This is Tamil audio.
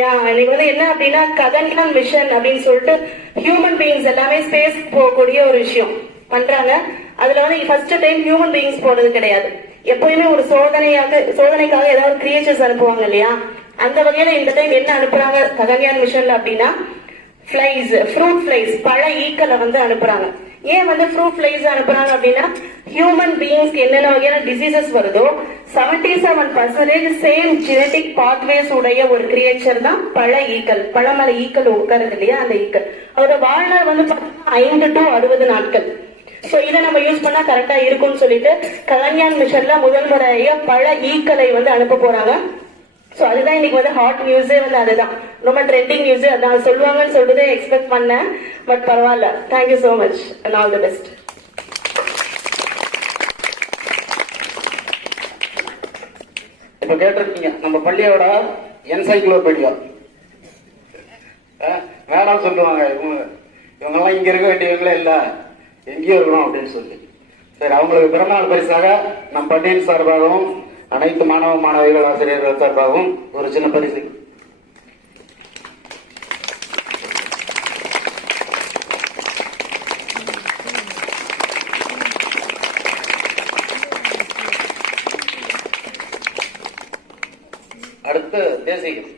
இல்லையா? இன்னைக்கு வந்து என்ன அப்படின்னா ககன்யான் மிஷன் அப்படின்னு சொல்லிட்டு ஹியூமன் பீயிங்ஸ் எல்லாமே ஸ்பேஸ் போகக்கூடிய ஒரு விஷயம் பண்றாங்க. அதுல வந்து ஃபர்ஸ்ட் டைம் ஹியூமன் பீயிங்ஸ் போறது கிடையாது. எப்பயுமே ஒரு சோதனைக்காக ஏதாவது கிரியேச்சர்ஸ் அனுப்புவாங்க இல்லையா? அந்த வகையில இந்த டைம் என்ன அனுப்புறாங்க ககன்யான் மிஷன்ல அப்படின்னா ஃபிளைஸ், ஃப்ரூட் ஃபிளைஸ், பழ ஈக்களை வந்து அனுப்புறாங்க. ஏன் வந்து ஃப்ரூட் ஃபிளைஸ் அனுப்புறாங்க அப்படின்னா ஹியூமன் பீயிங்ஸ்க்கு என்னென்ன வகையான டிசீசஸ் வருதோ 77% சேம் ஜெனடிக் பாத்வேஸ் உடைய ஒரு கிரியேச்சர் தான் பழ ஈக்கள். பழமலை ஈக்கள் உட்காருது இல்லையா? அந்த ஈக்கள் அதோட வாழ்நாள் வந்து 5 to 60 நாட்கள். சோ இதை நம்ம யூஸ் பண்ணா கரெக்டா இருக்கும்னு சொல்லிட்டு ககன்யான் மிஷன்ல முதல் முறையா பழ ஈக்களை வந்து அனுப்ப போறாங்க. சோ அதுதான் இன்னைக்கு வந்து ஹாட் நியூஸே வந்து அதுதான், ரொம்ப ட்ரெண்டிங் நியூஸ் அதான் சொல்லுவாங்கன்னு சொல்லிட்டு எக்ஸ்பெக்ட் பண்ணேன். பட் பரவாயில்ல. Thank you so much and all the best. இப்ப கேட்டிருக்கீங்க நம்ம பள்ளியோட என்சைக்ளோபீடியா மேடம் சொல்லுவாங்க, இவங்கெல்லாம் இங்க இருக்க வேண்டியவங்களே இல்ல, எங்கேயோ இருக்கணும் அப்படின்னு சொல்லி. சரி, அவங்களுக்கு பிறந்தநாள் பரிசாக நம் பள்ளியின் சார்பாகவும் அனைத்து மாணவ மாணவிகள் ஆசிரியர்கள் சார்பாகவும் ஒரு சின்ன பரிசு. அடுத்து தேசியம்.